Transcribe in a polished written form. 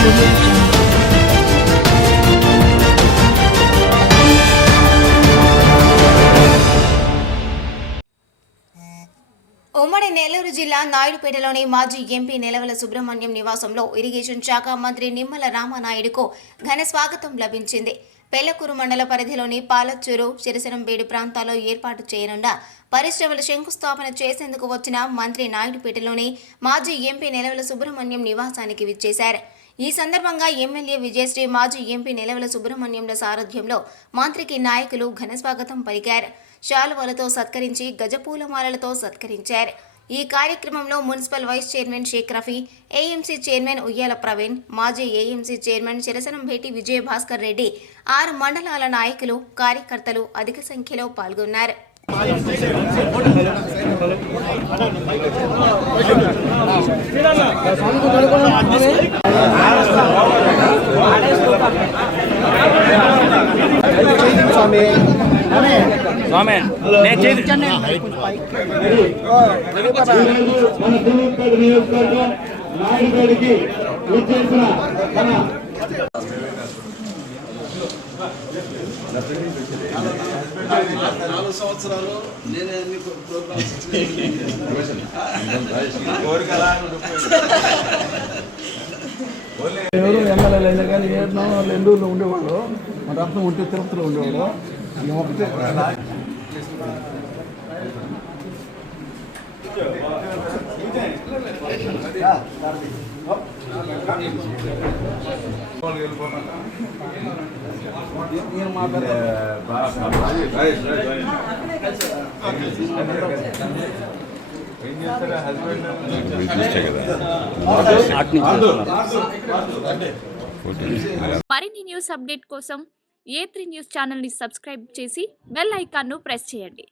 ఉమ్మడి నెల్లూరు జిల్లా నాయుడుపేటలోని మాజీ ఎంపీ నిలవల సుబ్రహ్మణ్యం నివాసంలో ఇరిగేషన్ శాఖ మంత్రి నిమ్మల రామానాయుడుకు ఘన స్వాగతం లభించింది. పెళ్లకూరు మండల పరిధిలోని పాలచ్చూరు, చిరసనంబేడు ప్రాంతాల్లో ఏర్పాటు చేయనున్న పరిశ్రమల శంకుస్థాపన చేసేందుకు వచ్చిన మంత్రి నాయుడుపేటలోని మాజీ ఎంపీ నిలవల సుబ్రహ్మణ్యం నివాసానికి విచ్చేశారు. ఈ సందర్భంగా ఎమ్మెల్యే విజయశ్రీ, మాజీ ఎంపీ నిలవల సుబ్రహ్మణ్యంల సారథ్యంలో మంత్రికి నాయకులు ఘనస్వాగతం పలికారు. శాలువలతో సత్కరించి గజపూలమాలలతో సత్కరించారు. ఈ కార్యక్రమంలో municipal vice chairman Sheikh Rafi, AMC chairman Uyyala Praveen, మాజీ ఏఎంసీ చైర్మన్ చిరసనంభేటి విజయభాస్కర్ రెడ్డి, 6 మండలాల నాయకులు, కార్యకర్తలు అధిక సంఖ్యలో పాల్గొన్నారు. సంవత్సరాలు నేనే ప్రోగ్రామ్స్ ఎవరు ఎమ్మెల్యేలు అయినా కానీ ఏదో వాళ్ళు ఎండూరులో ఉండేవాళ్ళు, మన రత్నం ఉంటే తిరుపతిలో ఉండేవాళ్ళు. ఒకటే మరిన్ని న్యూస్ అప్డేట్ కోసం A3 న్యూస్ ఛానల్ ని సబ్స్క్రైబ్ చేసి బెల్ ఐకాన్ ను ప్రెస్ చేయండి.